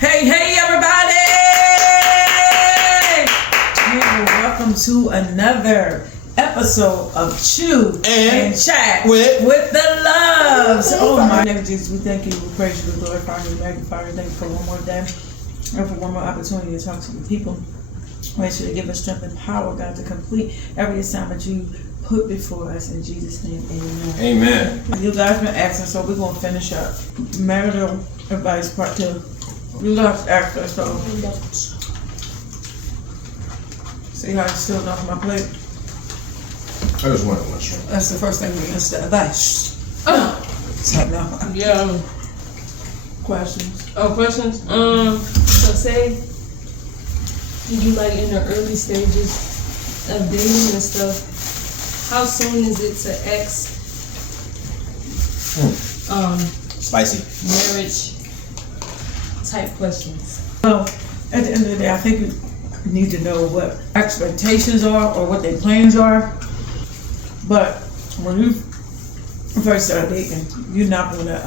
Hey, everybody! And welcome to another episode of Chew&Chat with the Loves. Oh my name, Jesus, we thank you, we praise you, we glorify you, we magnify you. Thank you for one more day and for one more opportunity to talk to the people. Make sure to give us strength and power, God, to complete every assignment you put before us. In Jesus' name, amen. Amen. You guys been asking, so we're going to finish up marital advice part 2. You guys asked us, so see how it's still off my plate? I just wanted one shrimp. That's the first thing we answer, advice. Oh. So no. Yeah. Questions? Oh, questions? So say you like in the early stages of dating and stuff, how soon is it to ask Spicy. marriage type questions? Well, at the end of the day, I think you need to know what expectations are or what their plans are. But when you first start dating, you're not gonna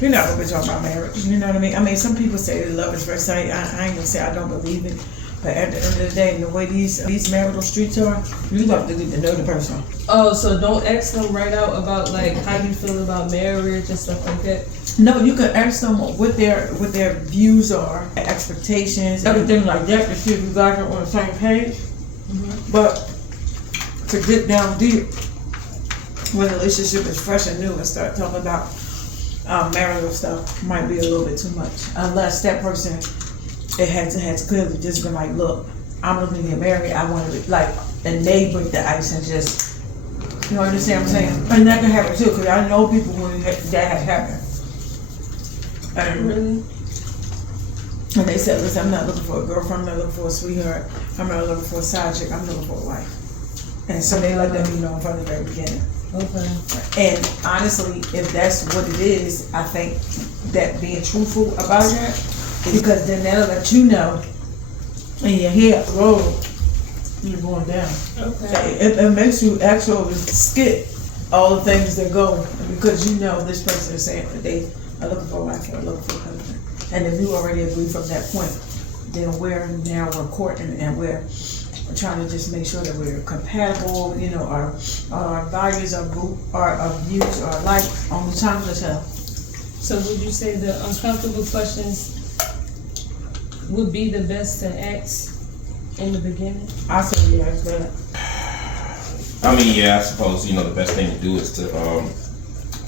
be talking about marriage. You know what I mean? I mean, some people say love is first sight. I ain't gonna say I don't believe it. But at the end of the day, the way these marital streets are, you have to get to know the person. Oh, so don't ask them right out about like how you feel about marriage and stuff like that. No, you can ask them what their views are, expectations, everything like that, to see if you guys are on the same page. Mm-hmm. But to get down deep, when the relationship is fresh and new, and start talking about marital stuff, might be a little bit too much. Unless that person, it has clearly just been like, look, I'm looking to get married. I want to like, and they break the ice and just, you know, understand what I'm saying? And that can happen too, because I know people when that has happened. Really? And they said, listen, I'm not looking for a girlfriend, I'm not looking for a sweetheart, I'm not looking for a side chick, I'm looking for a wife. And so they let them know from the very beginning. Okay. And honestly, if that's what it is, I think that being truthful about that, because then that'll let you know, and your head roll, you're going down. Okay. It makes you actually skip all the things that go, because you know this person is saying that they are looking for a wife or looking for a husband. And if you already agree from that point, then we're courting and we're trying to just make sure that we're compatible, you know, our values, our views are alike. Only time will tell. So would you say the uncomfortable questions would be the best to ask in the beginning? I say yes, but I mean, yeah, I suppose, you know, the best thing to do is to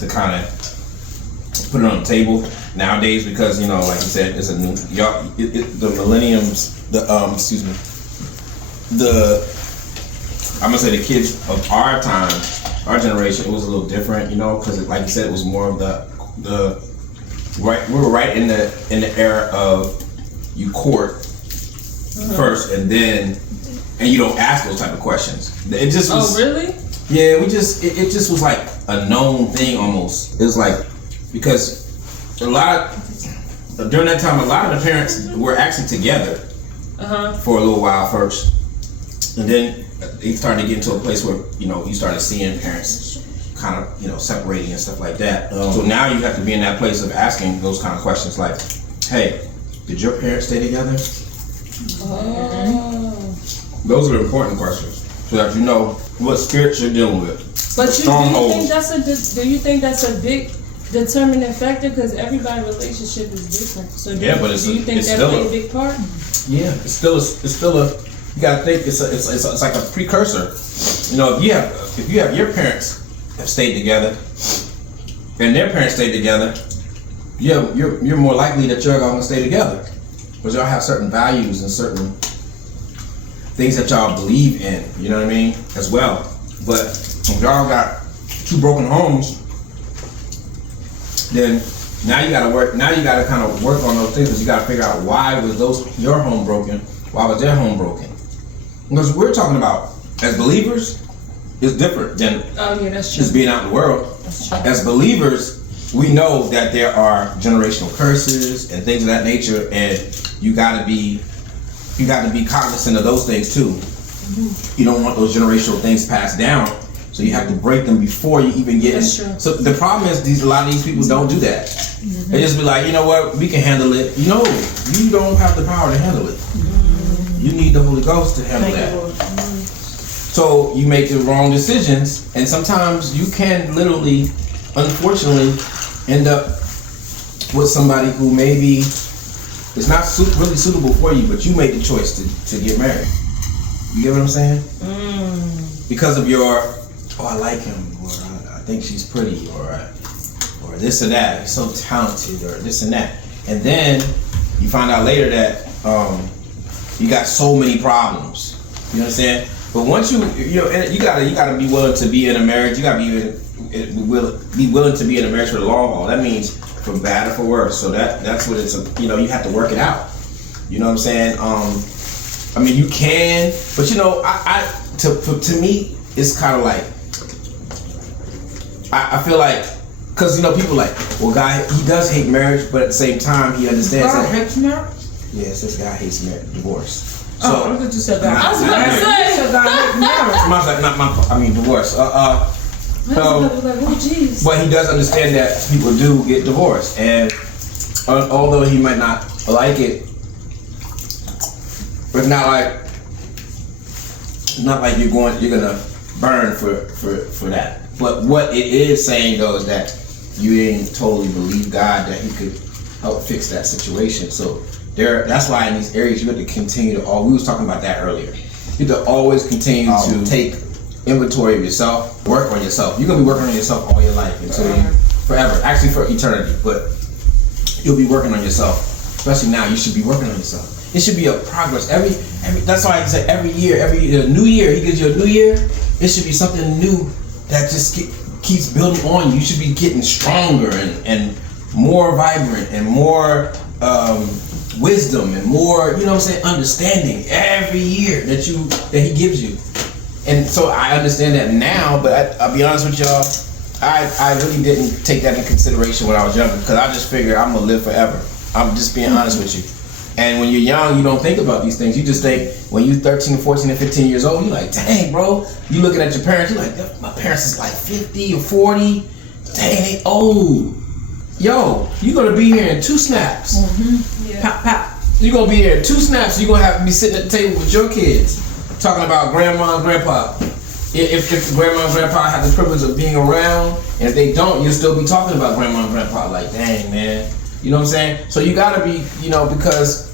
kind of put it on the table nowadays, because, you know, like you said, it's a new, the millenniums, I'm gonna say the kids of our time, our generation, it was a little different, you know, because like you said, it was more of the right. We were right in the era of you court first, and you don't ask those type of questions. It just was. Oh, really? Yeah, it just was like a known thing almost. It was like, because during that time, a lot of the parents were actually together for a little while first. And then they started to get into a place where, you know, you started seeing parents kind of, you know, separating and stuff like that. So now you have to be in that place of asking those kind of questions like, hey, did your parents stay together? Oh. Those are important questions, so that you know what spirits you're dealing with. But do you think that's a big determining factor? Because everybody's relationship is different. So do you think that played a big part? Yeah, it's still a. You gotta think it's like a precursor. You know, if you have your parents have stayed together, and their parents stayed together, you're more likely that you're gonna stay together, because y'all have certain values and certain things that y'all believe in. You know what I mean, as well. But if y'all got two broken homes, then now you gotta kind of work on those things, because you gotta figure out why was your home broken, why was their home broken. Because we're talking about, as believers, it's different than just being out in the world. That's true. As believers, we know that there are generational curses and things of that nature, and you gotta be cognizant of those things too. Mm-hmm. You don't want those generational things passed down So you have to break them before you even get in. That's true. So the problem is a lot of these people don't do that. They just be like, you know what, we can handle it. No, you don't have the power to handle it. You need the Holy Ghost to handle that. So you make the wrong decisions, and sometimes you can literally, unfortunately, end up with somebody who maybe is not really suitable for you, but you made the choice to get married. You get what I'm saying? Because of your, oh, I like him, or I think she's pretty, or this or that. He's so talented, or this and that. And then you find out later that you got so many problems. You understand? But once you gotta be willing to be in a marriage. You gotta be willing to be in a marriage for the long haul. That means for bad or for worse. So that's what it's. You have to work it out. You know what I'm saying? I mean, you can, but to me, it's kind of like I feel like, because people like, well, guy, he does hate marriage, but at the same time he understands God hates marriage? Yes, this guy hates marriage, divorce. So, I thought you said that. I was about to say. I mean divorce. But he does understand that people do get divorced, and although he might not like it, it's not like you're gonna burn for that. But what it is saying though is that you didn't totally believe God that He could help fix that situation. So that's why in these areas you have to continue to. We was talking about that earlier. You have to always continue to take inventory of yourself, work on yourself. You're gonna be working on yourself all your life until forever. Actually, for eternity. But you'll be working on yourself. Especially now, you should be working on yourself. It should be a progress. Every that's why I say every new year, He gives you a new year. It should be something new that just keeps building on you. You should be getting stronger and more vibrant and more wisdom and more, understanding every year that He gives you. And so I understand that now, but I'll be honest with y'all, I really didn't take that into consideration when I was younger, because I just figured I'm gonna live forever. I'm just being honest with you. And when you're young, you don't think about these things. You just think when you're 13, 14, and 15 years old, you're like, dang, bro. You looking at your parents, you're like, my parents is like 50 or 40. Dang, they old. Yo, you're gonna be here in 2 snaps. Yeah. Pop, pop. You're gonna be here in 2 snaps. You're gonna have to be sitting at the table with your kids, talking about grandma and grandpa. If grandma and grandpa have the privilege of being around, and if they don't, you'll still be talking about grandma and grandpa. Like, dang, man. You know what I'm saying? So you gotta be, because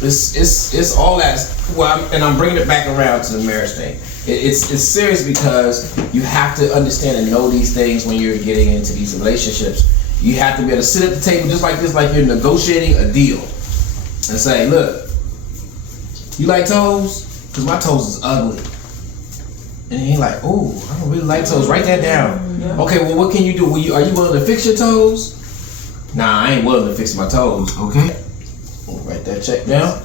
it's all that. Well, I'm bringing it back around to the marriage thing. It's serious, because you have to understand and know these things when you're getting into these relationships. You have to be able to sit at the table just like this, like you're negotiating a deal, and say, look, you like toes? Because my toes is ugly. And he like, oh, I don't really like toes. Write that down. Yeah. Okay, well, what can you do? Are you willing to fix your toes? Nah, I ain't willing to fix my toes. Okay, we'll write that check down.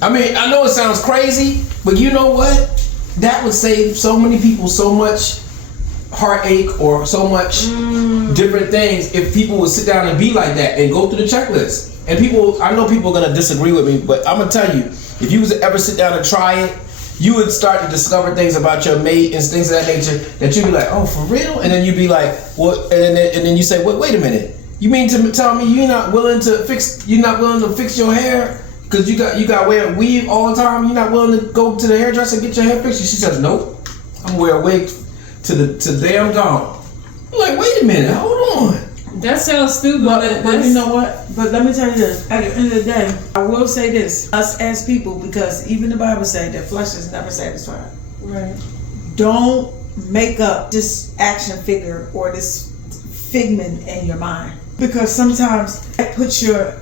I mean, I know it sounds crazy, but you know what? That would save so many people so much heartache or so much different things if people would sit down and be like that and go through the checklist. And I know people are gonna disagree with me, but I'm gonna tell you, if you was to ever sit down and try it, you would start to discover things about your mate and things of that nature that you'd be like, oh, for real? And then you'd be like, well, and then you say, wait a minute. You mean to tell me you're not willing to fix your hair because you got to wear a weave all the time? You're not willing to go to the hairdresser and get your hair fixed? She says, nope. I'm gonna wear a wig to the day I'm gone. I'm like, wait a minute, hold on. That sounds stupid. But you know what? But let me tell you this. At the end of the day, I will say this. Us as people, because even the Bible says that flesh is never satisfied. Right. Don't make up this action figure or this figment in your mind. Because sometimes that puts your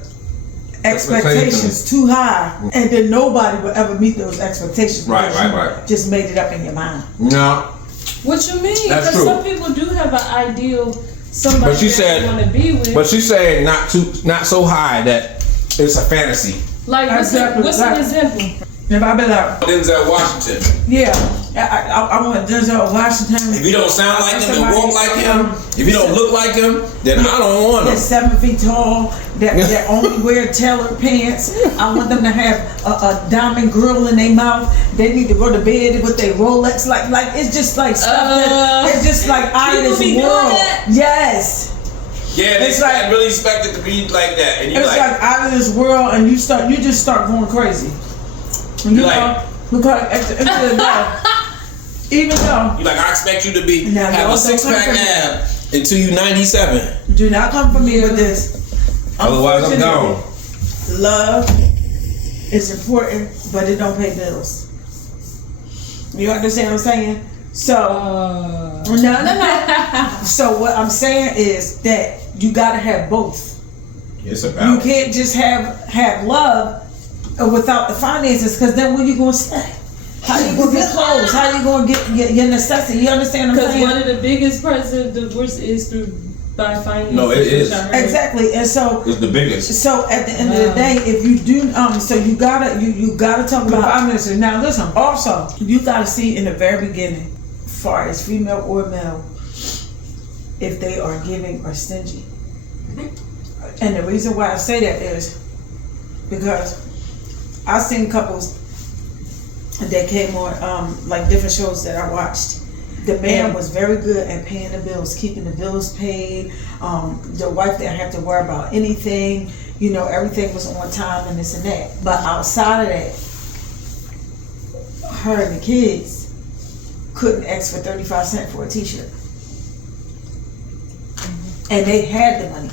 expectations too high, and then nobody will ever meet those expectations. Right. Just made it up in your mind. No. What you mean? That's Because true. some people do have an ideal somebody But you that said, they want to be with. But she's saying not so high that it's a fantasy. Like, what's an example? If I be like, Denzel Washington. yeah. I want Denzel Washington. If you don't sound like him and walk like him, if you don't look like him, then I don't want him. They're 7 feet tall. They only wear tailored pants. I want them to have a diamond grill in their mouth. They need to go to bed with their Rolex. Like it's just like stuff that it's just like out of this world. Yes. Yeah, it's like really expect it to be like that, and it's like out of this world, and you just start going crazy. And you know, because at the end of the day, even though you like, I expect you to have a 6-pack ab until you 97. Do not come for me with this. Otherwise, I'm gone. Love is important, but it don't pay bills. You understand what I'm saying? So no. So what I'm saying is that you gotta have both. It's about. You can't just have love without the finances, because then where you gonna stay? How you gonna get clothes? How you gonna get your necessity? You understand what I'm saying? Because one of the biggest parts of divorce is by finances. No, it is exactly, and so it's the biggest. So at the end of the day, if you do, so you gotta talk about finances. Now listen, also you gotta see in the very beginning, far as female or male, if they are giving or stingy. And the reason why I say that is because I've seen couples that came on like different shows that I watched. The man was very good at paying the bills, keeping the bills paid. The wife didn't have to worry about anything. You know, everything was on time and this and that. But outside of that, her and the kids couldn't ask for 35 cents for a t-shirt. And they had the money.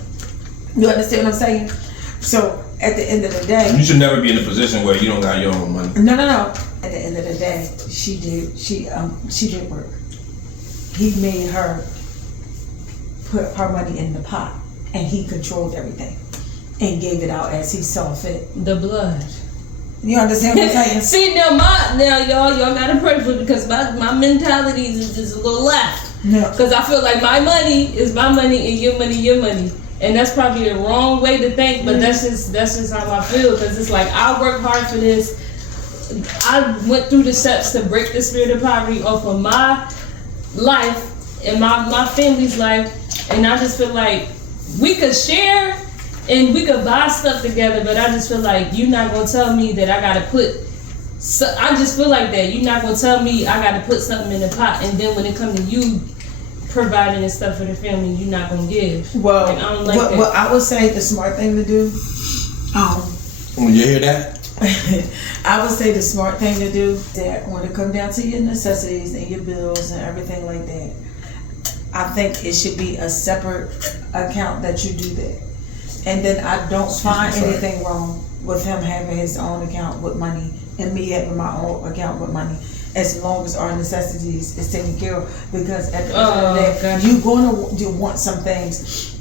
You understand what I'm saying? So at the end of the day, you should never be in a position where you don't got your own money. No. At the end of the day, she did work. He made her put her money in the pot, and he controlled everything and gave it out as he saw fit. The blood. You understand what I'm saying? See, now y'all gotta pray for me, because my mentality is just a little left. No. Because I feel like my money is my money and your money. And that's probably the wrong way to think, but that's just how I feel. Because it's like, I work hard for this. I went through the steps to break the spirit of poverty off of my life and my family's life, and I just feel like we could share and we could buy stuff together, but I just feel like you're not gonna tell me that I gotta put. So I just feel like that you're not gonna tell me I gotta put something in the pot, and then when it comes to you providing and stuff for the family, you're not gonna give. Well, like, I don't like that. Well, I would say the smart thing to do. When you hear that. I would say the smart thing to do, that when it comes down to your necessities and your bills and everything like that, I think it should be a separate account that you do that. And then I don't find anything wrong with him having his own account with money and me having my own account with money, as long as our necessities is taken care of. Because at the end of the day, you're going to want some things,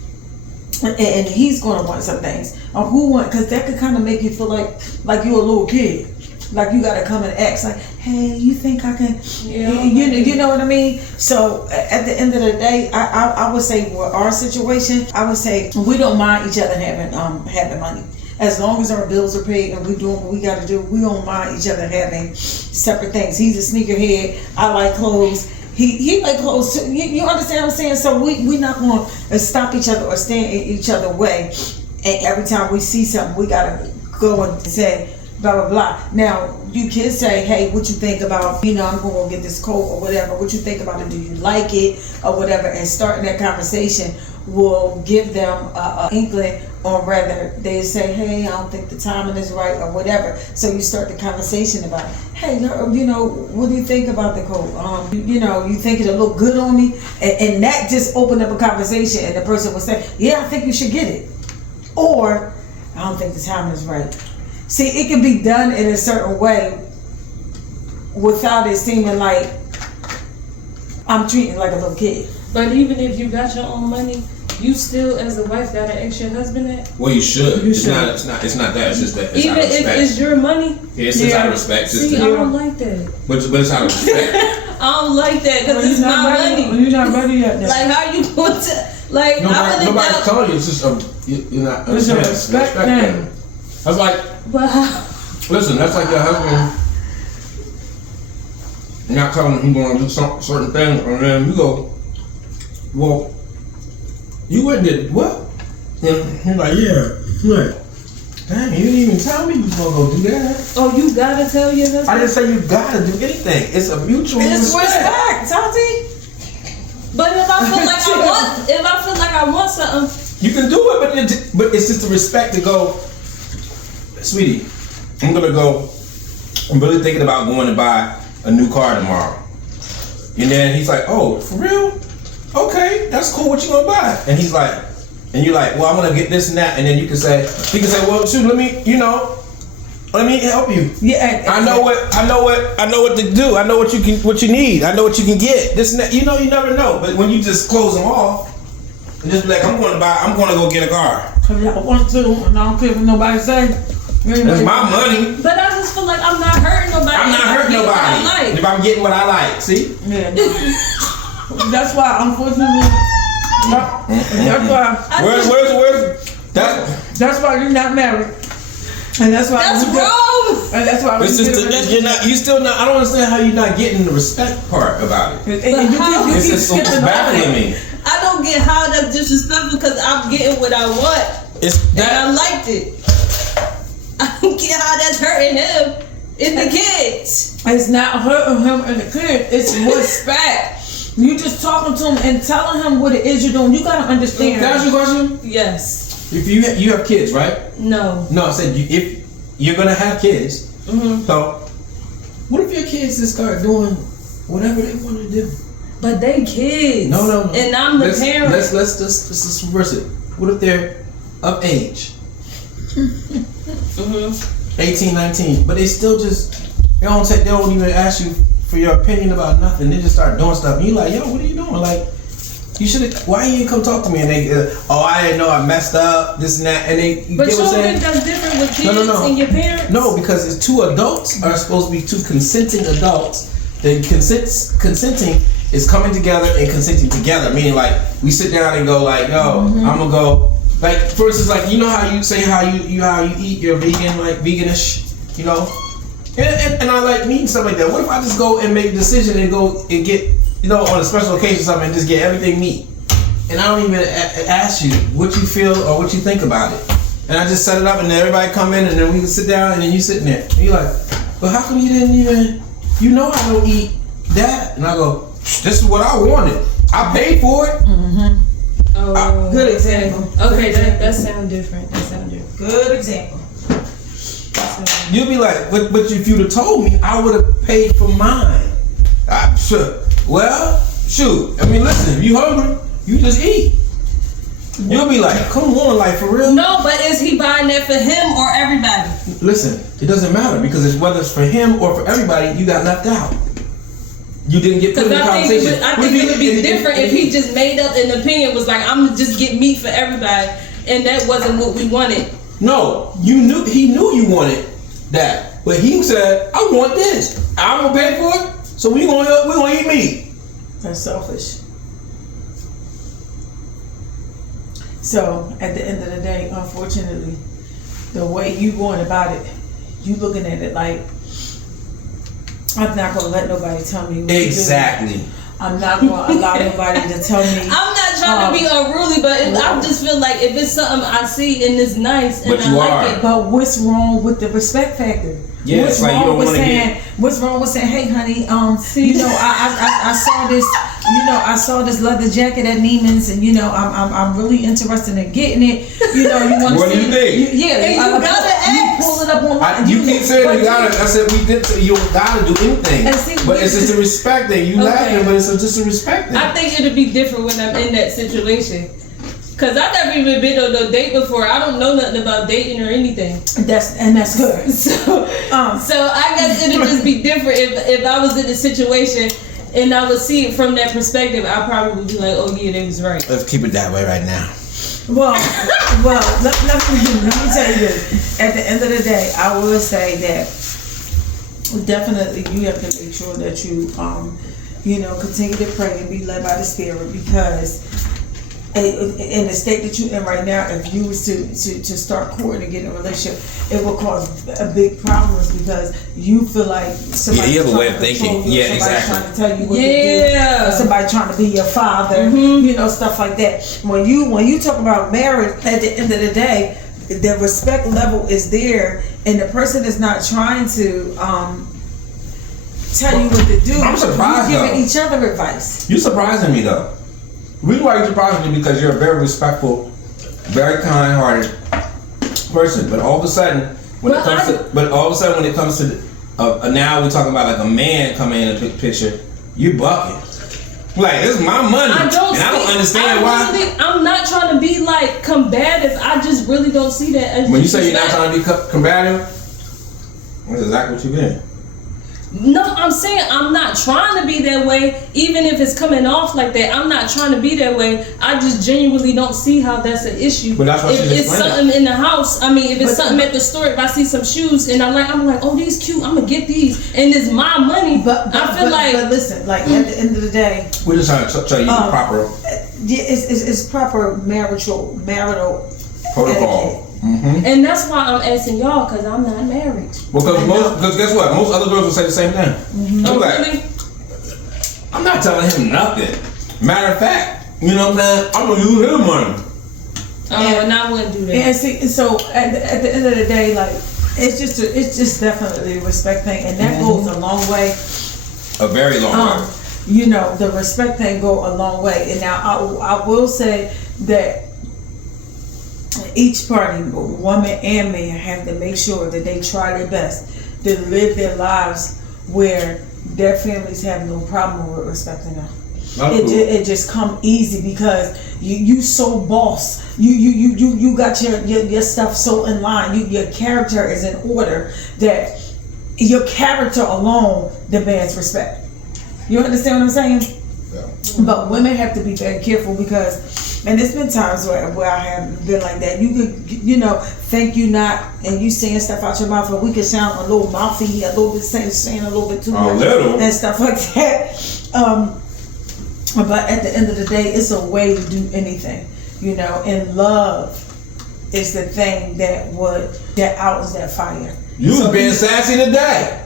and he's going to want some things. Because that could kind of make you feel like you're a little kid. Like you got to come and ask, like, hey, you think I can? Yeah. You know what I mean? So at the end of the day, I would say, for our situation, I would say we don't mind each other having money. As long as our bills are paid and we're doing what we got to do, we don't mind each other having separate things. He's a sneakerhead. I like clothes. He like clothes too. You understand what I'm saying? So we not going to stop each other or stand in each other's way. And every time we see something, we got to go and say, blah, blah, blah. Now, you can say, hey, what you think about, I'm going to go get this coat or whatever. What you think about it? Do you like it or whatever? And starting that conversation will give them an inkling, or rather they say, hey, I don't think the timing is right or whatever. So you start the conversation about, hey, what do you think about the coat? You think it'll look good on me? And that just opened up a conversation, and the person will say, yeah, I think you should get it. Or, I don't think the timing is right. See, it can be done in a certain way without it seeming like I'm treating like a little kid. But even if you got your own money, you still, as a wife, gotta ask your husband that. Well, you should. It's not that. It's just that. It's even if it's your money. Yeah, it's out of respect. See, I don't like that. But it's out of respect. I don't like that because it's my money. You're not ready yet. Like, how you going to? Like, nobody told you. It's just you're not. It's a respect thing. That's like. Wow. Listen, that's like your husband. not telling him he's going to do certain things, and then you go, well, you went and did what? And he's like, yeah, what? Dang, you didn't even tell me you was going to go do that. Oh, you gotta tell your husband? I didn't say you gotta do anything. It's a mutual respect. Tati. But if I feel like I want something, you can do it, but it's just the respect to go, sweetie, I'm really thinking about going to buy a new car tomorrow. And then he's like, oh, for real? Okay, that's cool. What you gonna buy? And he's like, and you're like, well, I'm gonna get this and that. And then he can say, well, shoot, let me help you. Yeah, I know what to do. I know what you need. I know what you can get. This and that. You never know. But when you just close them off and just be like, I'm gonna go get a car. Cause I want to, and I don't care what nobody say. It's my money. But I just feel like I'm not hurting nobody. I'm not hurting nobody. If I'm getting what I like, see? Yeah. That's why, unfortunately. That's why. That's why you're not married. And that's why that's wrong. And that's why you still not. I don't understand how you're not getting the respect part about it. It's just baffling me. I don't get how that's disrespectful because I'm getting what I want. And I liked it. I don't get how that's hurting him and the kids. It's not hurting him and the kids. It's respect. You just talking to him and telling him what it is you're doing. You gotta understand. Can I ask you a question? Yes. If you have kids, right? No. No, I said if you're gonna have kids. Mm-hmm. So, what if your kids just start doing whatever they want to do? But they kids. No. And I'm the parent. Let's just reverse it. What if they're of age? 18, 19, but they still they don't even ask you for your opinion about nothing. They just start doing stuff, and you're like, yo, what are you doing? Like, you should have. Why you didn't come talk to me? And they, I didn't know I messed up, this and that, and they. But you don't think that's different with kids and your parents? No, because it's two adults are supposed to be two consenting adults. The consenting is coming together and consenting together, meaning like we sit down and go like, yo, I'm gonna go. Like, for instance, like, you know how you say how you eat, you're vegan, like veganish, you know? And I like meat and stuff like that. What if I just go and make a decision and go and get, on a special occasion or something and just get everything meat? And I don't even ask you what you feel or what you think about it. And I just set it up and then everybody come in and then we can sit down and then you sitting there. And you're like, but how come you didn't even, I don't eat that? And I go, this is what I wanted. I paid for it. Mm-hmm. Oh, good example. Okay, that sounds different. Good example. You'll be like, but if you'd have told me, I would have paid for mine. Sure. Well, shoot. I mean, listen, if you hungry, you just eat. You'll be like, come on, like, for real? No, but is he buying that for him or everybody? Listen, it doesn't matter because whether it's for him or for everybody, you got left out. You didn't get put in the conversation. I think it would be different if he just made up an opinion, was like, I'm gonna just get meat for everybody, and that wasn't what we wanted. No, he knew you wanted that, but he said, I want this. I'm gonna pay for it, so we're gonna eat meat. That's selfish. So at the end of the day, unfortunately, the way you going about it, you looking at it like, I'm not gonna let nobody tell me what exactly. to do. I'm not gonna allow nobody to tell me. I'm not trying to be unruly, but I just feel like if it's something I see and it's nice and I like it. But what's wrong with the respect factor? Yeah, what's like wrong with saying? What's wrong with saying, "Hey, honey, I saw this. I saw this leather jacket at Neiman's, and I'm really interested in getting it. You want to what do you think? You gotta ask. You pull it up on mine. You keep saying you gotta. I said we did. You don't gotta do anything. But it's just a respect thing. You laughing, but it's just a respect thing. I think it'll be different when I'm in that situation. Cause I've never even been on no date before. I don't know nothing about dating or anything. That's good. So I guess it'll just be different if I was in a situation and I would see it from that perspective. I probably would be like, oh yeah, they was right. Let's keep it that way right now. Well, let me tell you this. At the end of the day, I will say that definitely you have to make sure that you continue to pray and be led by the Spirit, because in the state that you're in right now, if you was to start courting and get in a relationship, it will cause a big problems because you feel like somebody you have a way of thinking. Yeah, exactly. Trying to tell you what to do, or somebody trying to be your father, stuff like that. When you talk about marriage, at the end of the day, the respect level is there, and the person is not trying to tell you what to do. I'm surprised You're giving each other advice. You're surprising me though. The reason why you're surprising me because you're a very respectful, very kind-hearted person. But all of a sudden, when it comes to now we're talking about like a man coming in the picture, you bucking. Like, this is my money. I don't understand why. I'm not trying to be like combative. I just really don't see that as when you say you're not trying to be combative, that's exactly what you've been. No, I'm saying I'm not trying to be that way. Even if it's coming off like that, I'm not trying to be that way. I just genuinely don't see how that's an issue. But that's what if it's something in the house, I mean, if it's something at the store, if I see some shoes and I'm like, oh, these cute, I'm gonna get these, and it's my money. But I feel like. But listen, like at the end of the day, we're just trying to tell you the proper. It's proper marital protocol. And that's why I'm asking y'all, because I'm not married. Well, because guess what? Most other girls will say the same thing. I'm like, really? I'm not telling him nothing. Matter of fact, you know what I'm saying? I'm gonna use his money. And I wouldn't do that. And see, so at the end of the day, like it's just definitely a respect thing, and that goes a long way. A very long way. The respect thing go a long way. And now I will say that each party, woman and man, have to make sure that they try their best to live their lives where their families have no problem with respecting them. It just come easy because you so boss. You got your stuff so in line. Your character is in order that your character alone demands respect. You understand what I'm saying? Yeah. But women have to be very careful because, and there's been times where I have been like that. You could, think you not, and you saying stuff out your mouth, and we could sound a little mouthy, a little bit saying a little bit too much, and stuff like that. But at the end of the day, it's a way to do anything, and love is the thing that outs that fire. You was being sassy today.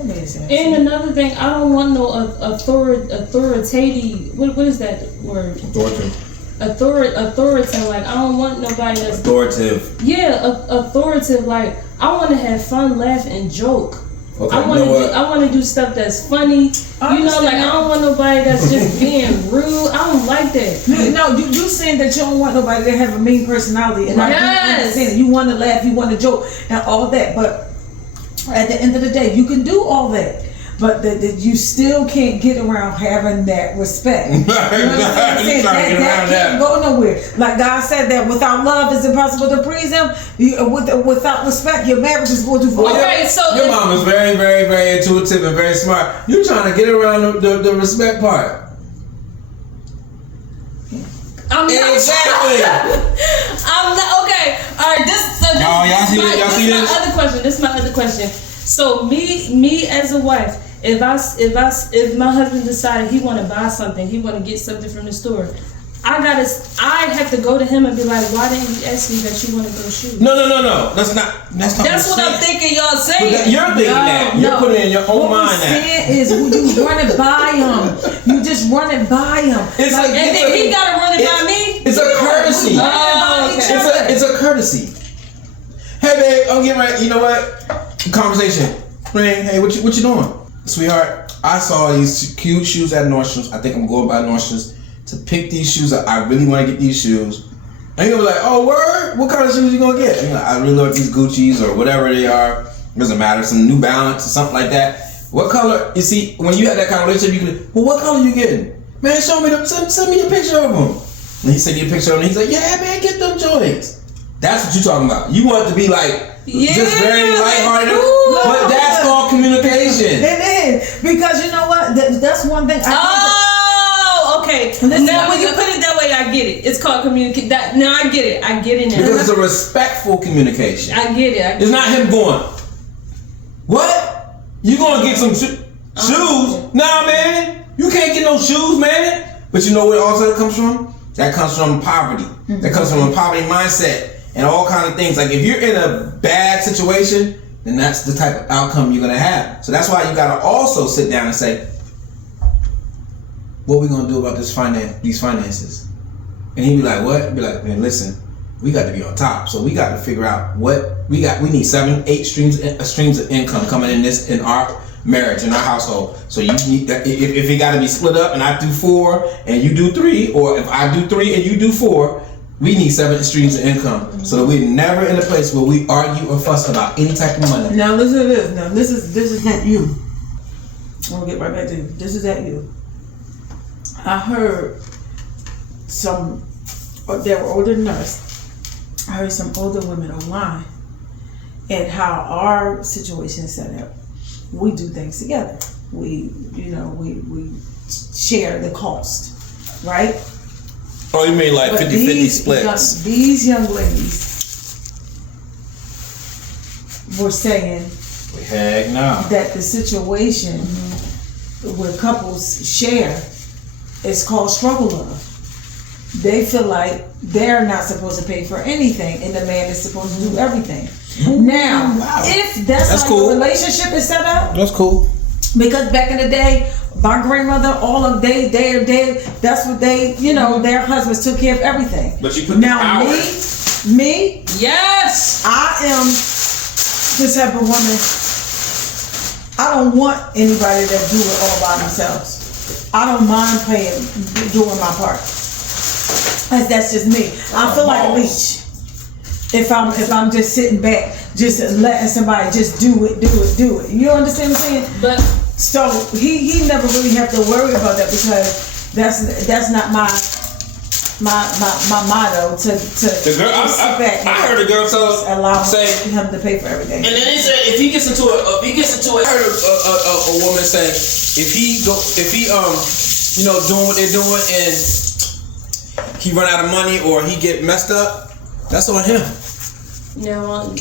And another thing, I don't want no authoritative. What is that word? Authoritative. Authoritative. Like, I don't want nobody that's authoritative. Yeah, authoritative. Like, I want to have fun, laugh, and joke. Okay, I want to do stuff that's funny. I don't want nobody that's just being rude. I don't like that. No, you saying that you don't want nobody that have a mean personality, and I understand you want to laugh, you want to joke, and all that, but at the end of the day, you can do all that, but you still can't get around having that respect. You know what I'm saying? That can't go nowhere. Like God said, that without love, it's impossible to please Him. Without respect, your marriage is going too far. Okay, so your mom is very, very, very intuitive and very smart. You're trying to get around the respect part. I'm not exactly. I'm not okay. All right, this is y'all see this? My other question. This is my other question. So me as a wife, if my husband decided he want to buy something, he want to get something from the store, I have to go to him and be like, why didn't you ask me that you wanted those shoes? No. That's not. That's what I'm thinking. Y'all saying. You're thinking that. You're putting it in your own mind. What I'm saying is, you run it by him. You just run it by him. And then he gotta run it by me. It's a courtesy. It's a courtesy. Hey babe, I'm getting ready. You know what? Conversation. Hey, what you doing, sweetheart? I saw these cute shoes at Nordstrom's. I think I'm going by Nordstrom's to pick these shoes up. I really want to get these shoes. And you're gonna be like, oh, word? What kind of shoes you gonna get? And I really love these Gucci's or whatever they are. Doesn't matter. Some New Balance or something like that. What color? You see, when you have that kind of relationship, you can. Well, what color you getting? Man, send me a picture of them. And he sent you a picture of them. And he's like, yeah, man, get them joints. That's what you're talking about. You want it to be like just very lighthearted, but that's called communication. It is, because you know what? That's one thing. Okay. Now when you put it that way, I get it. It's called communicate. Now I get it. I get it now. Because it's a respectful communication. I get it. It's not him going, what? You gonna get some shoes? Nah, man. You can't get no shoes, man. But you know where also it comes from? That comes from poverty. That comes from a poverty mindset and all kinds of things. Like if you're in a bad situation, then that's the type of outcome you're gonna have. So that's why you gotta also sit down and say, what are we gonna do about these finances? And he'd be like, what? Be like, man, listen, we got to be on top. So we got to figure out what we got. We need 7, 8 streams of income coming in our marriage, in our household. So you need that. If it got to be split up, and I do 4 and you do 3, or if I do 3 and you do 4, we need 7 streams of income. So that we're never in a place where we argue or fuss about any type of money. Now listen to this. Now this is not you. I'm gonna get right back to you. This is at you. I heard they were older than us. I heard some older women online and how our situation is set up. We do things together. We share the cost, right? Oh, you mean like 50-50 splits? These young ladies were saying heck no. That the situation where couples share is called struggle love. They feel like they're not supposed to pay for anything and the man is supposed to do everything. Now, if that's how cool. your relationship is set up, that's cool. Because back in the day, my grandmother, all of they, that's what they, their husbands took care of everything. But you put now me, yes, I am this type of woman. I don't want anybody that do it all by themselves. I don't mind doing my part. That's just me. I feel like a leech. If I'm just sitting back, just letting somebody just do it. You understand what I'm saying? But so he never really have to worry about that because that's not my motto to the girl. I heard a girl say him to pay for everything. And then they said if he gets into it, I heard a woman say if he doing what they're doing and he run out of money or he get messed up, that's on him. No, and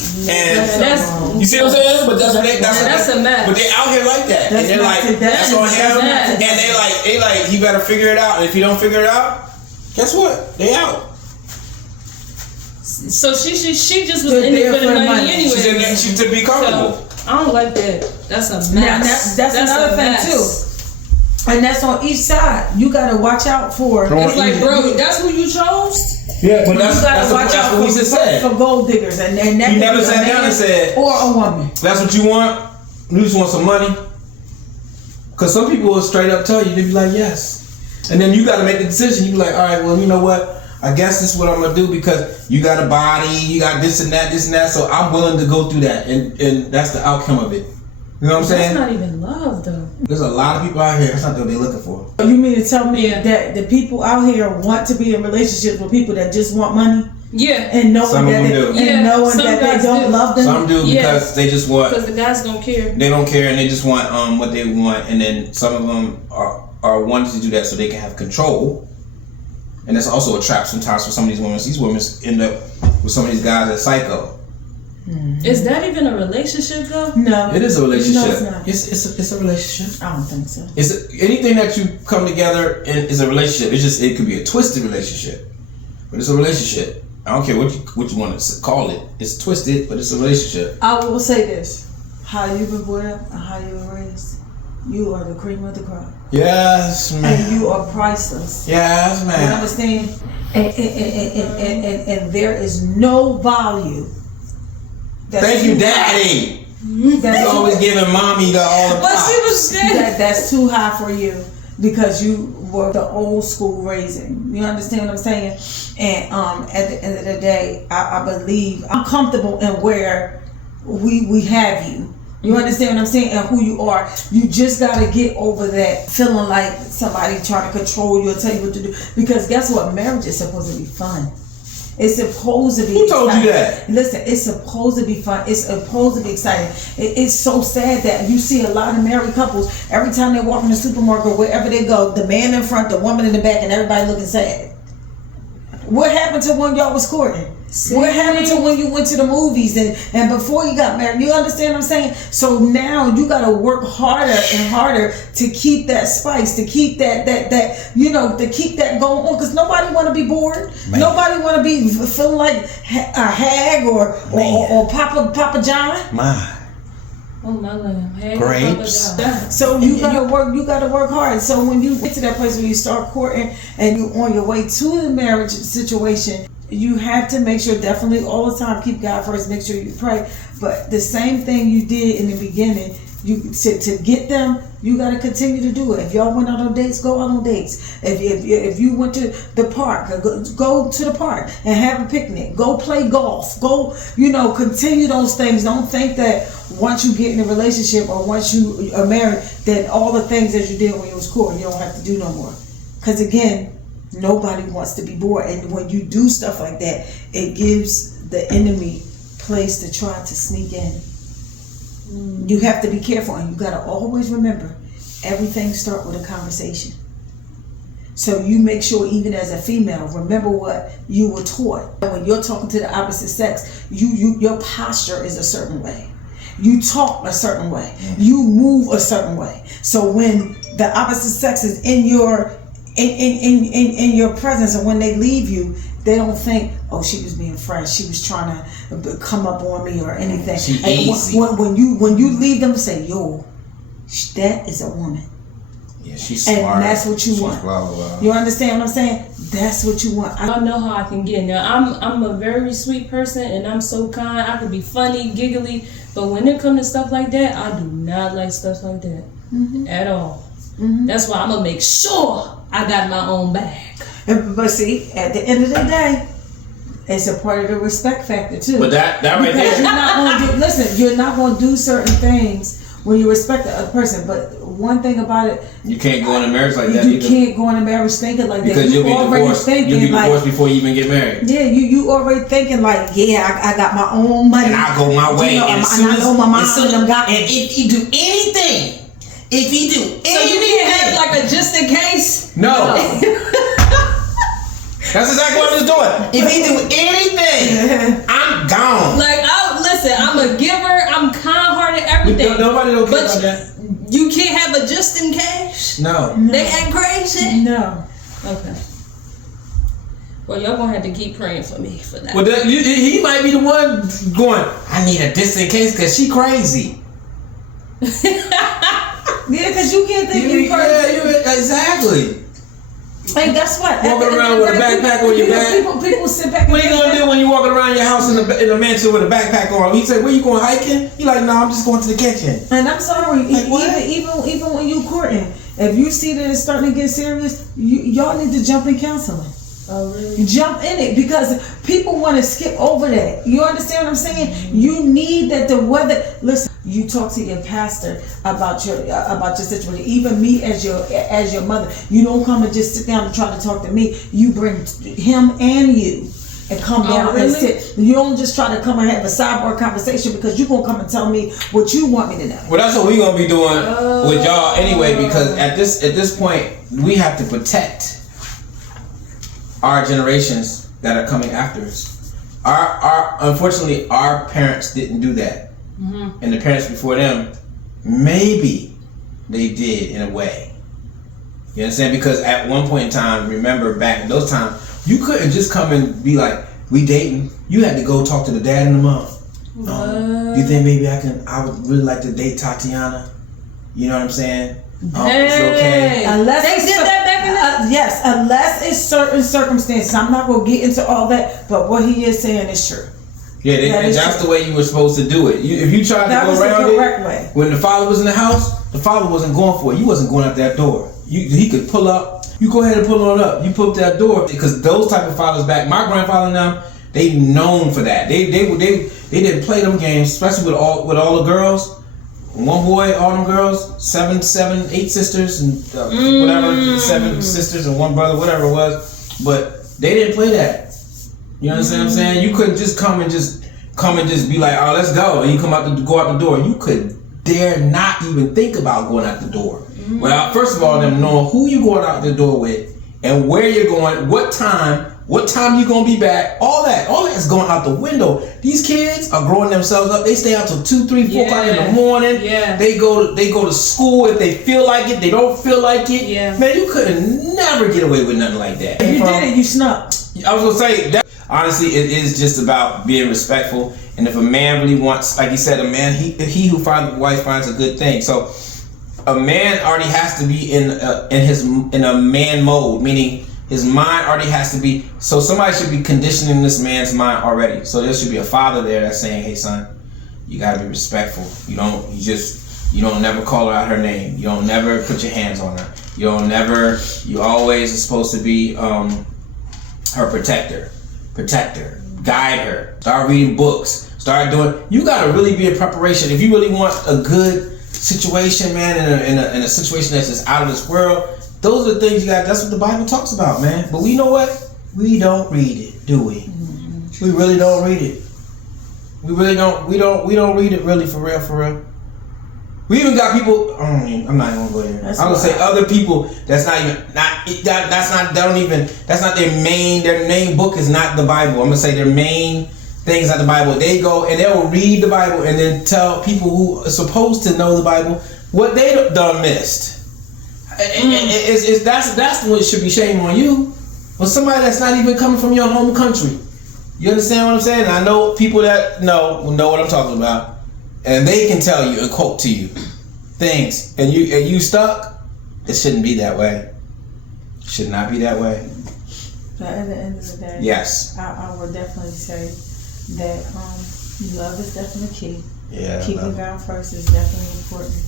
you see what I'm saying? But that's a mess. But they out here like that, and they're like, that's on him. And they like, he better figure it out. And if he don't figure it out, guess what? They out. So she just was in it for the money anyway. She's in there to be comfortable. So, I don't like that. That's a mess. Now, that's another thing too. And that's on each side. You gotta watch out for. It's like, bro, that's who you chose. Yeah, but that's what he said. For gold diggers, and that he never sat down and said, or a woman. That's what you want. You just want some money. Because some people will straight up tell you, they be like, yes, and then you got to make the decision. You be like, all right, well, you know what? I guess this is what I'm gonna do because you got a body, you got this and that, so I'm willing to go through that, and that's the outcome of it. You know what I'm saying? That's not even love, though. There's a lot of people out here. That's not what they're looking for. You mean to tell me that the people out here want to be in relationships with people that just want money? Yeah. And knowing that they don't love them? Some do because they just want... Because the guys don't care. They don't care and they just want what they want. And then some of them are wanting to do that so they can have control. And that's also a trap sometimes for some of these women. These women end up with some of these guys that's psycho. Is that even a relationship though? No, it is a relationship. No, it's not. It's a relationship. I don't think so. Anything that you come together in is a relationship. It could be a twisted relationship, but it's a relationship. I don't care what you want to call it. It's twisted, but it's a relationship. I will say this: how you've been brought up and how you were raised, you are the cream of the crop. Yes, man. And you are priceless. Yes, man. You understand? And there is no value. Thank you, Daddy. That's always giving mommy all the But she was that's too high for you because you were the old school raising. You understand what I'm saying? And at the end of the day, I believe I'm comfortable in where we have you. You understand what I'm saying? And who you are. You just gotta get over that feeling like somebody trying to control you or tell you what to do. Because guess what? Marriage is supposed to be fun. It's supposed to be. Who told you that? Listen, it's supposed to be fun. It's supposed to be exciting. It's so sad that you see a lot of married couples. Every time they walk in the supermarket, wherever they go, the man in front, the woman in the back, and everybody looking sad. What happened to when y'all was courting? What happened to when you went to the movies and before you got married? You understand what I'm saying? So now you got to work harder and harder to keep that spice, to keep that to keep that going on, because nobody want to be bored. Man. Nobody want to be feeling like a hag or Papa John. My. Oh my God. Grapes. So you gotta work hard. So when you get to that place where you start courting and you're on your way to the marriage situation, you have to make sure, definitely all the time, keep God first, make sure you pray. But the same thing you did in the beginning, you to get them, you got to continue to do it. If y'all went out on dates, go out on dates. If you went to the park, go to the park and have a picnic. Go play golf. Go, continue those things. Don't think that once you get in a relationship or once you are married, that all the things that you did when you was cool, you don't have to do no more. Because again, nobody wants to be bored. And when you do stuff like that, it gives the enemy place to try to sneak in. You have to be careful, and you got to always remember, everything starts with a conversation. So you make sure, even as a female, remember what you were taught. When you're talking to the opposite sex, your posture is a certain way. You talk a certain way. You move a certain way. So when the opposite sex is in your presence, and when they leave you, they don't think, oh, she was being fresh, she was trying to come up on me or anything. When you leave them, say, yo, that is a woman. Yeah, she's smart. And that's what you want. Blah, blah, blah. You understand what I'm saying? That's what you want. I know how I can get. Now, I'm a very sweet person, and I'm so kind. I can be funny, giggly, but when it comes to stuff like that, I do not like stuff like that at all. That's why I'm gonna make sure I got my own bag. But see, at the end of the day, it's a part of the respect factor too. But that right there, you're not gonna do certain things when you respect the other person. But one thing about it, you can't go in a marriage like that. You can't go in a marriage thinking like that. Because you'll be divorced. You'll be divorced before you even get married. Yeah, you already thinking like, yeah, I got my own money, and I go my way. And I know my mom and them got. And if you do anything, so you can't have like a just in case. No. That's exactly what I'm just doing. If he do anything, I'm gone. Like, listen, I'm a giver, I'm kind-hearted, everything. Nobody don't care about that. You can't have a just in case? No. They act crazy? No. Okay. Well, y'all gonna have to keep praying for me for that. Well, he might be the one going, I need a just in case because she crazy. Yeah, because you can't think you crazy. Yeah, exactly. And guess what? Walking around with a backpack on your back. People sit back. What are you gonna do when you walking around your house in a mansion with a backpack on? He said, "Where you going hiking?" You like, "No, I'm just going to the kitchen." And I'm sorry, like, even when you courting, if you see that it's starting to get serious, y'all need to jump in counseling. Oh, really? Jump in it, because people want to skip over that. You understand what I'm saying? You need that the weather. Listen, you talk to your pastor about your situation. Even me as your mother, you don't come and just sit down and try to talk to me. You bring him and you and come down and sit. You don't just try to come and have a sidebar conversation, because you're gonna come and tell me what you want me to know. Well, that's what we're gonna be doing with y'all anyway, because at this point we have to protect our generations that are coming after us. Unfortunately, our parents didn't do that, and the parents before them, maybe they did in a way. You understand? Because at one point in time, remember back in those times, you couldn't just come and be like, "We dating." You had to go talk to the dad and the mom. Do you think maybe I would really like to date Tatiana? You know what I'm saying? It's okay. Unless they did that back in the yes, unless it's certain circumstances. I'm not gonna get into all that, but what he is saying is true. Yeah, that's the way you were supposed to do it. If you tried to go around it, when the father was in the house, the father wasn't going for it. You wasn't going out that door. He could pull up. You go ahead and pull on up. You pull up that door, because those type of fathers back, my grandfather and them, they known for that. They didn't play them games, especially with all the girls. One boy, all them girls, 7, 8 sisters, and whatever, 7 sisters and 1 brother, whatever it was. But they didn't play that. You understand what I'm saying? You couldn't just come and just be like, "Oh, let's go," and you go out the door. You could dare not even think about going out the door. Well, first of all, them knowing who you going out the door with, and where you're going, what time, What time you gonna be back? All that is going out the window. These kids are growing themselves up. They stay out till 2, 3, 4 o'clock in the morning. Yeah. They go to school if they feel like it. They don't feel like it. Yeah. Man, you could never get away with nothing like that. If you did it, you snuck. I was gonna say that. Honestly, it is just about being respectful. And if a man really wants, like you said, a man, he who finds a wife finds a good thing. So a man already has to be in a man mode, meaning his mind already has to be. So somebody should be conditioning this man's mind already. So there should be a father there that's saying, "Hey, son, you gotta be respectful. You don't never call her out her name. You don't never put your hands on her. You always are supposed to be her protector, guide her. Start reading books. Start doing. You gotta really be in preparation if you really want a good situation, man. In a situation that's just out of this world. Those are the things you got. That's what the Bible talks about, man. But we know what? We don't read it, do we? Mm-hmm. We really don't read it. We really don't. We don't read it really for real. We even got people. I'm not even gonna go there. I'm gonna say other people. That's not their main. Their main book is not the Bible. I'm gonna say their main things not the Bible. They go and they will read the Bible and then tell people who are supposed to know the Bible what they done missed. That's what should be shame on you. But somebody that's not even coming from your home country. You understand what I'm saying? I know people that know what I'm talking about, and they can tell you and quote to you things, and you stuck. It shouldn't be that way. Should not be that way. But at the end of the day, yes, I would definitely say that love is definitely key. Yeah, keeping God first is definitely important.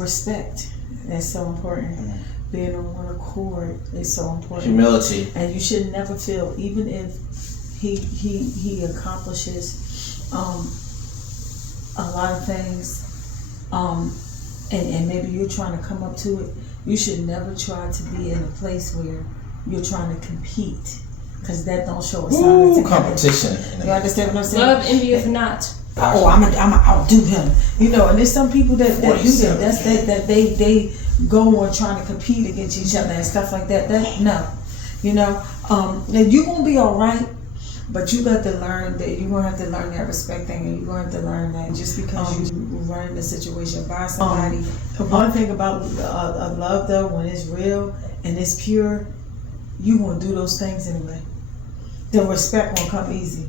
Respect is so important. Mm. Being on one accord is so important. Humility, and you should never feel, even if he accomplishes a lot of things, and maybe you're trying to come up to it. You should never try to be in a place where you're trying to compete, because that don't show a sign of competition. You understand what I'm saying? Love envieth not. Oh, I'm gonna outdo him. And there's some people that do that. That's that they go on trying to compete against each other and stuff like that. No. And you're gonna be all right, but you got to learn that you're gonna have to learn that respect thing, and you're gonna have to learn that just because you run in a situation by somebody. One thing about love though, when it's real and it's pure, you gonna do those things anyway. The respect won't come easy.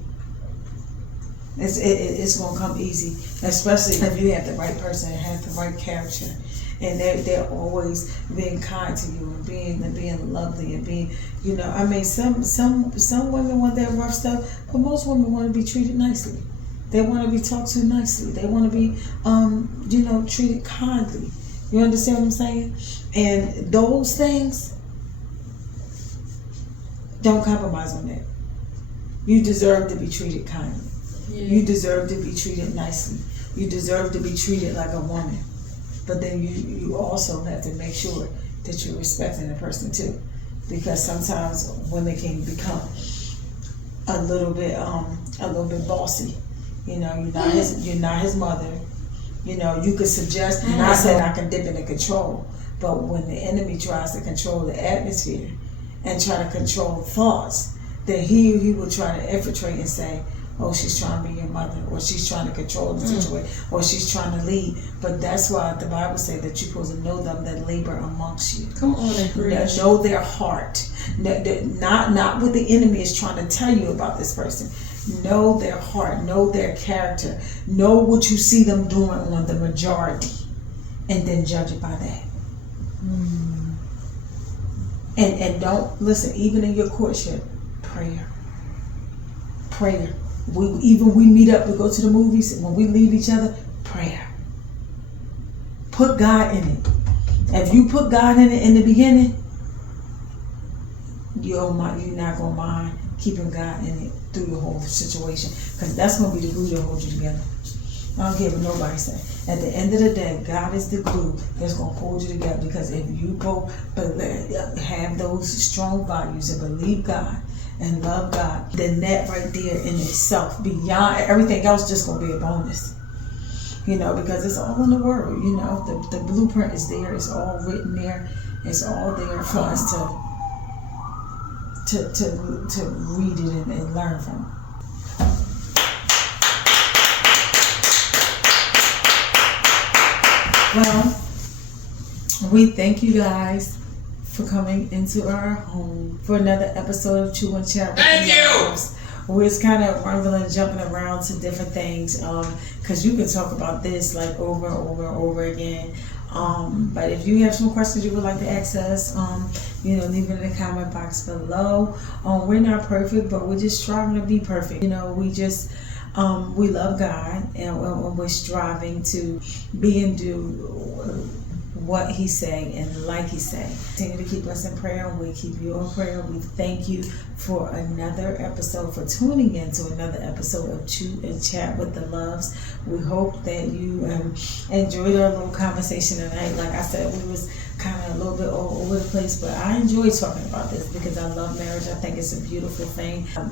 It's gonna come easy, especially if you have the right person and have the right character, and they're always being kind to you and being lovely and being, some women want that rough stuff, but most women want to be treated nicely. They want to be talked to nicely. They want to be treated kindly. You understand what I'm saying? And those things, don't compromise on that. You deserve to be treated kindly. Yeah. You deserve to be treated nicely. You deserve to be treated like a woman. But then you also have to make sure that you're respecting the person too. Because sometimes women can become a little bit bossy. You're not his mother. You could suggest, not saying I can dip into control, but when the enemy tries to control the atmosphere and try to control thoughts, then he will try to infiltrate and say, oh, she's trying to be your mother, or she's trying to control the situation, or she's trying to lead. But that's why the Bible says that you're supposed to know them that labor amongst you. Come on and preach. Know their heart. Not what the enemy is trying to tell you about this person. Know their heart. Know their character. Know what you see them doing on the majority, and then judge it by that. And don't listen. Even in your courtship, prayer. We meet up, we go to the movies, when we leave each other, prayer. Put God in it. If you put God in it in the beginning, you're not gonna mind keeping God in it through the whole situation, because that's gonna be the glue that holds you together. I don't care what nobody say. At the end of the day, God is the glue that's gonna hold you together, because if you both have those strong values and believe God and love God, then that right there in itself, beyond everything else, just gonna be a bonus. Because it's all in the Word. The blueprint is there. It's all written there. It's all there for us to read it and learn from it. Well, we thank you guys for coming into our home for another episode of Chew&Chat. Thank you! We're just kind of rumbling, jumping around to different things, because you can talk about this like over and over and over again. But if you have some questions you would like to ask us, leave it in the comment box below. We're not perfect, but we're just striving to be perfect. We just we love God, and we're striving to be and do what He say and like He say. Continue to keep us in prayer, and we keep you in prayer. We thank you for another episode, for tuning in to another episode of Chew&Chat with the Loves. We hope that you enjoyed our little conversation tonight. Like I said, we was kind of a little bit all over the place, but I enjoy talking about this because I love marriage. I think it's a beautiful thing. I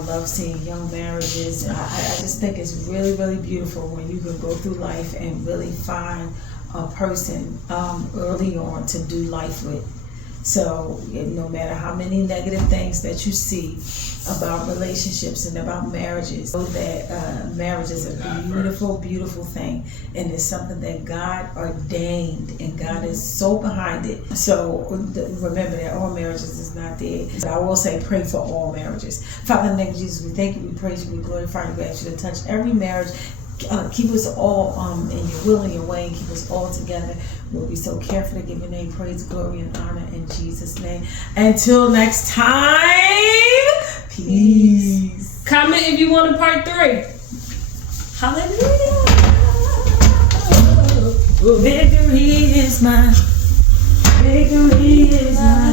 love seeing young marriages. I just think it's really, really beautiful when you can go through life and really find a person early on to do life with. So no matter how many negative things that you see about relationships and about marriages, know that marriage is a beautiful, beautiful thing, and it's something that God ordained, and God is so behind it. So remember that all marriages is not dead. But I will say, pray for all marriages. Father, in the name of Jesus, we thank you, we praise you, we glorify you, we ask you to touch every marriage. Keep us all in your will and your way, and keep us all together. We'll be so careful to give your name praise, glory, and honor in Jesus' name. Until next time, peace. Comment if you want a part 3. Hallelujah. Victory is mine. Victory is mine.